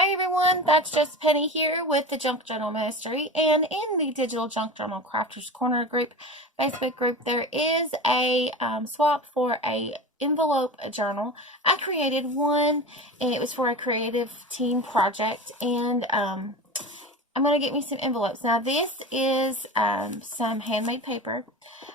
Hi everyone, that's just Penny here with the Junk Journal Ministry, and in the Digital Junk Journal Crafters Corner group, Facebook group, there is a swap for a envelope journal. I created one, and it was for a creative teen project, and I'm going to get me some envelopes. Now this is some handmade paper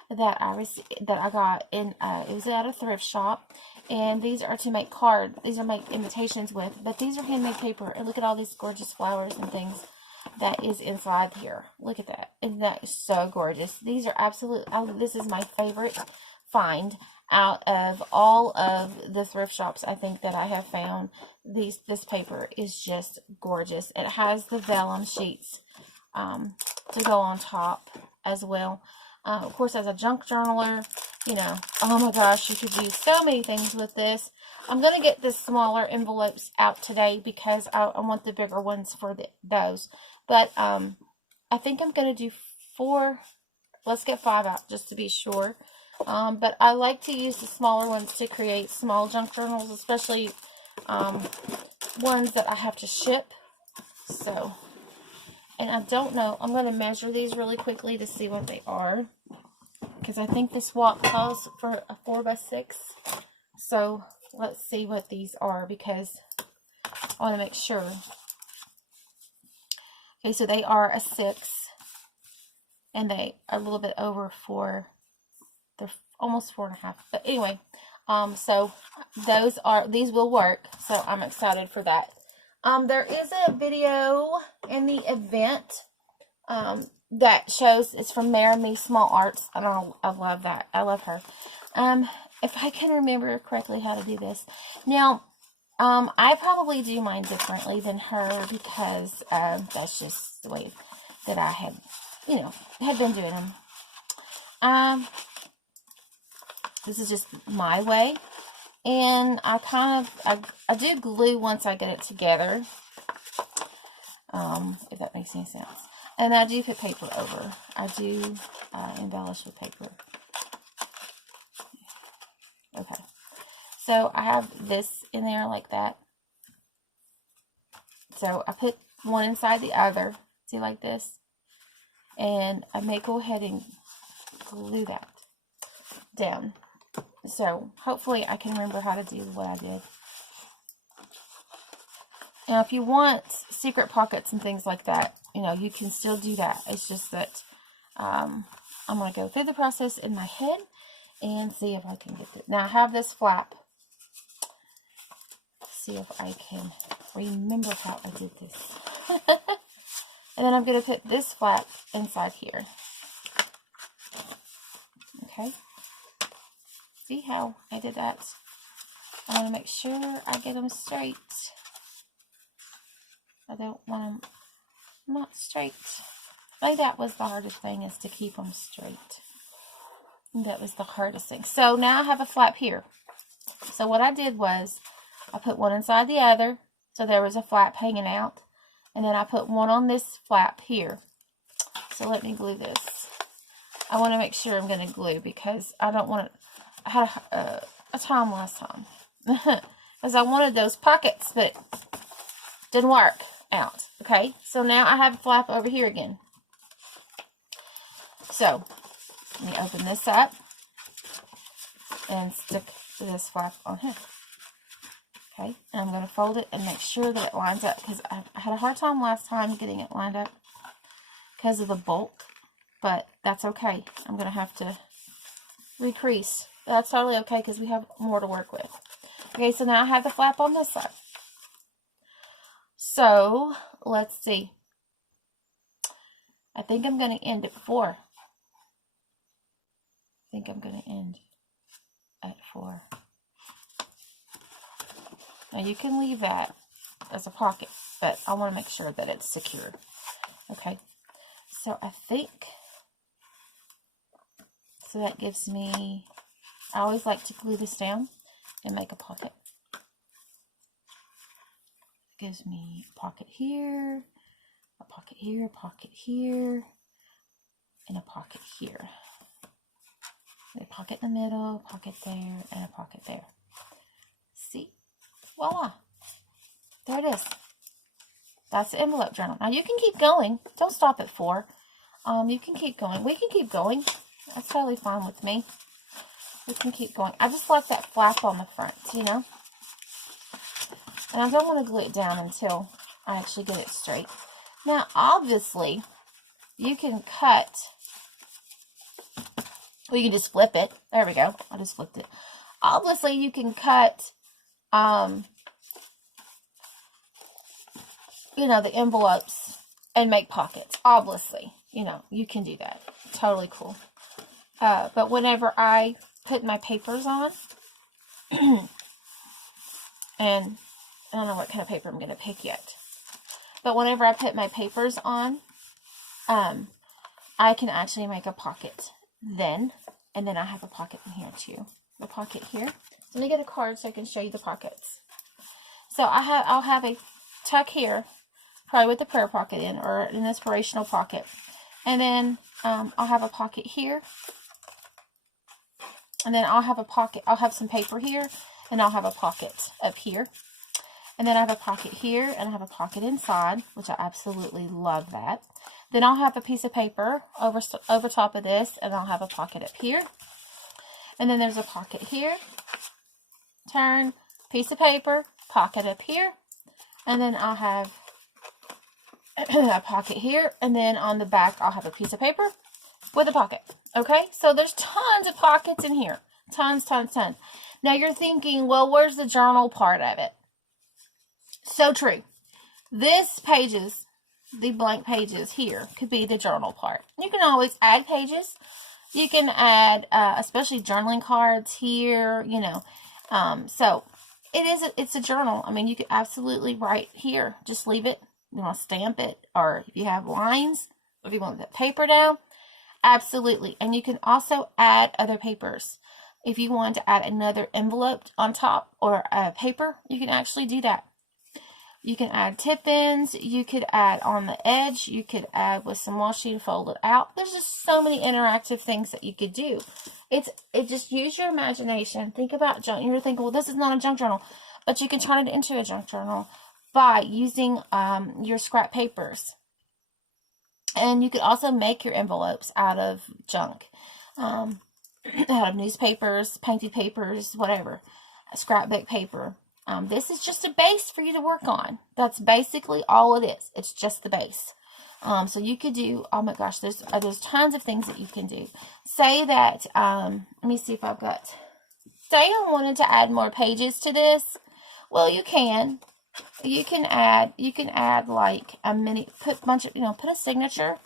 that I got in, it was at a thrift shop. And these are to make cards. These are make invitations with. But these are handmade paper. And look at all these gorgeous flowers and things that is inside here. Look at that. Isn't that so gorgeous? These are this is my favorite find out of all of the thrift shops I think that I have found. This paper is just gorgeous. It has the vellum sheets to go on top as well. Of course, as a junk journaler, you know, oh my gosh, you could use so many things with this. I'm going to get the smaller envelopes out today because I want the bigger ones for those. But I think I'm going to do 4. Let's get 5 out just to be sure. But I like to use the smaller ones to create small junk journals, especially ones that I have to ship. So, and I don't know, I'm going to measure these really quickly to see what they are, because I think the swap calls for a 4x6. So let's see what these are, because I want to make sure. Okay, so they are a 6, and they are a little bit over 4. They're almost 4.5. But anyway, so these will work. So I'm excited for that. There is a video in the event that shows, it's from Lerin Small Arts, and I love that. I love her. If I can remember correctly how to do this. Now, I probably do mine differently than her because that's just the way that I had, had been doing them. This is just my way. And I do glue once I get it together, if that makes any sense. And I do put paper over. I do embellish with paper. Okay. So I have this in there like that. So I put one inside the other. See, like this. And I may go ahead and glue that down. So, hopefully I can remember how to do what I did. Now, if you want secret pockets and things like that, you can still do that. It's just that I'm going to go through the process in my head and see if I can get it. Now, I have this flap. See if I can remember how I did this. And then I'm going to put this flap inside here. Okay. See how I did that? I want to make sure I get them straight. I don't want them not straight. I think that was the hardest thing, is to keep them straight. That was the hardest thing. So now I have a flap here. So what I did was I put one inside the other. So there was a flap hanging out. And then I put one on this flap here. So let me glue this. I want to make sure I'm going to glue because I don't want it. I had a time last time because I wanted those pockets, but it didn't work out. Okay, so now I have a flap over here again. So let me open this up and stick this flap on here. Okay, and I'm going to fold it and make sure that it lines up, because I had a hard time last time getting it lined up because of the bulk, but that's okay. I'm going to have to recrease. That's totally okay because we have more to work with. Okay, so now I have the flap on this side. So, let's see. I think I'm going to end at 4. I think I'm going to end at 4. Now, you can leave that as a pocket, but I want to make sure that it's secure. Okay, so I think, so that gives me, I always like to glue this down and make a pocket. It gives me a pocket here, a pocket here, a pocket here, and a pocket here. A pocket in the middle, a pocket there, and a pocket there. See? Voila! There it is. That's the envelope journal. Now you can keep going. Don't stop at 4. You can keep going. We can keep going. That's totally fine with me. We can keep going. I just like that flap on the front, you know. And I don't want to glue it down until I actually get it straight. Now, obviously, you can cut. Well, you can just flip it. There we go. I just flipped it. Obviously, you can cut, you know, the envelopes and make pockets. Obviously, you know, you can do that. Totally cool. But whenever I put my papers on, and I don't know what kind of paper I'm going to pick yet. But whenever I put my papers on, I can actually make a pocket then. And then I have a pocket in here too. The pocket here. Let me get a card so I can show you the pockets. So I'll have a tuck here, probably with the prayer pocket in, or an inspirational pocket. And then I'll have a pocket here. And then I'll have a pocket. I'll have some paper here, and I'll have a pocket up here. And then I have a pocket here, and I have a pocket inside, which I absolutely love that. Then I'll have a piece of paper over top of this, and I'll have a pocket up here. And then there's a pocket here. Turn, piece of paper, pocket up here. And then I'll have a pocket here, and then on the back I'll have a piece of paper with a pocket. Okay, so there's tons of pockets in here. Tons. Now you're thinking, well, where's the journal part of it? So true. This pages, the blank pages here, could be the journal part. You can always add pages. You can add, especially journaling cards here, you know. So it's a journal. I mean, you could absolutely write here. Just leave it. You want to stamp it, or if you have lines, or if you want to put paper down, absolutely. And you can also add other papers. If you want to add another envelope on top or a paper, you can actually do that. You can add tip-ins. You could add on the edge. You could add with some washi and fold it out. There's just so many interactive things that you could do. It just use your imagination. Think about junk. You're thinking, well, this is not a junk journal, but you can turn it into a junk journal by using your scrap papers. And you could also make your envelopes out of junk, out of newspapers, painted papers, whatever, scrapbook paper. This is just a base for you to work on. That's basically all it is. It's just the base. So you could do, oh my gosh, there's tons of things that you can do. Say that, let me see if I've got, say I wanted to add more pages to this. Well, you can. You can add like a mini, put a bunch of, put a signature.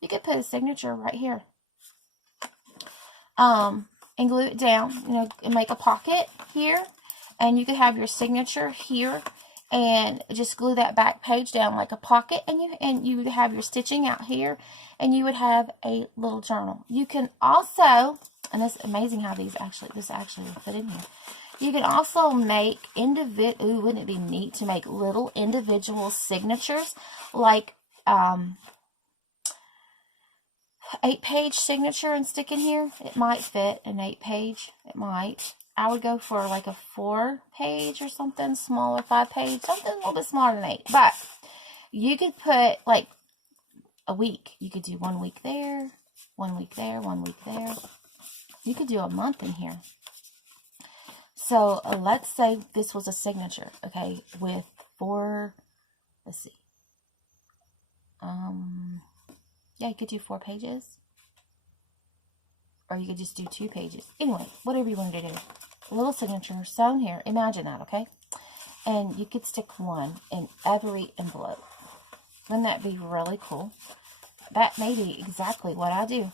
You could put a signature right here. And glue it down, and make a pocket here. And you could have your signature here, and just glue that back page down like a pocket, and you would have your stitching out here, and you would have a little journal. You can also, and it's amazing how this actually will fit in here. You can also make wouldn't it be neat to make little individual signatures, like 8-page signature and stick in here. It might fit an 8-page. It might. I would go for like a 4-page or something, smaller, 5-page, something a little bit smaller than 8. But you could put like a week. You could do 1 week there, 1 week there, 1 week there. You could do a month in here. So let's say this was a signature, okay, with 4, let's see. Yeah, you could do 4 pages. Or you could just do 2 pages. Anyway, whatever you want to do. A little signature sewn here. Imagine that, okay? And you could stick one in every envelope. Wouldn't that be really cool? That may be exactly what I do.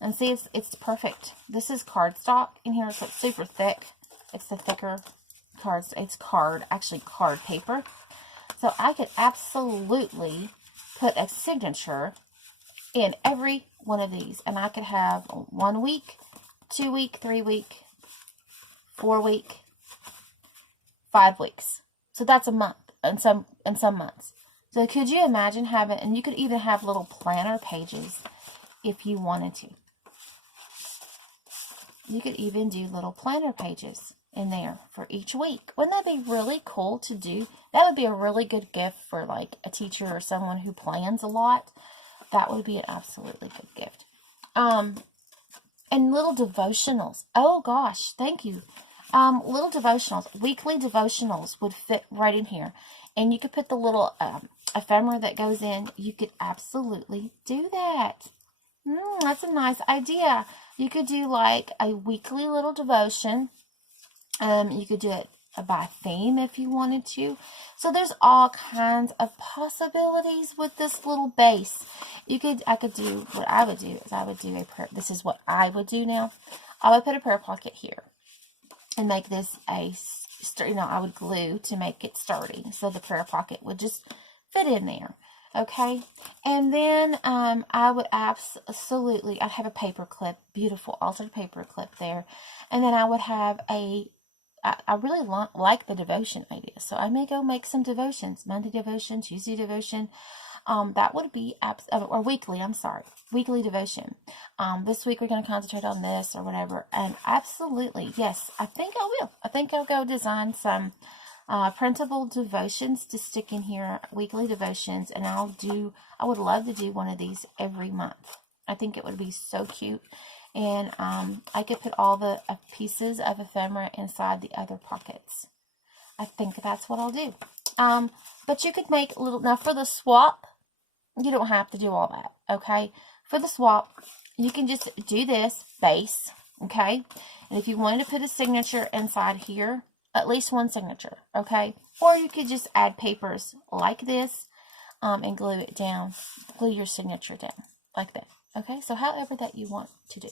And see, it's perfect. This is cardstock in here, so it's super thick. It's the thicker cards. It's card paper. So I could absolutely put a signature in every one of these, and I could have 1 week, 2 week, 3 week, 4 week, 5 weeks. So that's a month in some months. So could you imagine having, and you could even have little planner pages if you wanted to. You could even do little planner pages in there for each week. Wouldn't that be really cool to do? That would be a really good gift for like a teacher or someone who plans a lot. That would be an absolutely good gift. And little devotionals. Oh gosh, thank you. Little devotionals, weekly devotionals would fit right in here. And you could put the little ephemera that goes in. You could absolutely do that. That's a nice idea. You could do like a weekly little devotion. You could do it by theme if you wanted to. So there's all kinds of possibilities with this little base. I could do, what I would do is I would do a prayer. This is what I would do now. I would put a prayer pocket here and make this I would glue to make it sturdy. So the prayer pocket would just fit in there. Okay. And then, I would absolutely, I'd have a paper clip, beautiful altered paper clip there. And then I would have I really like the devotion idea. So I may go make some devotions, Monday devotion, Tuesday devotion. That would be, or weekly, weekly devotion. This week we're going to concentrate on this or whatever. And absolutely, yes, I think I will. I think I'll go design some printable devotions to stick in here, weekly devotions. And I would love to do one of these every month. I think it would be so cute. And I could put all the pieces of ephemera inside the other pockets. I think that's what I'll do. But you could make now for the swap, you don't have to do all that, okay? For the swap, you can just do this base, okay? And if you wanted to put a signature inside here, at least one signature, okay? Or you could just add papers like this and glue it down, glue your signature down like that, okay? So however that you want to do.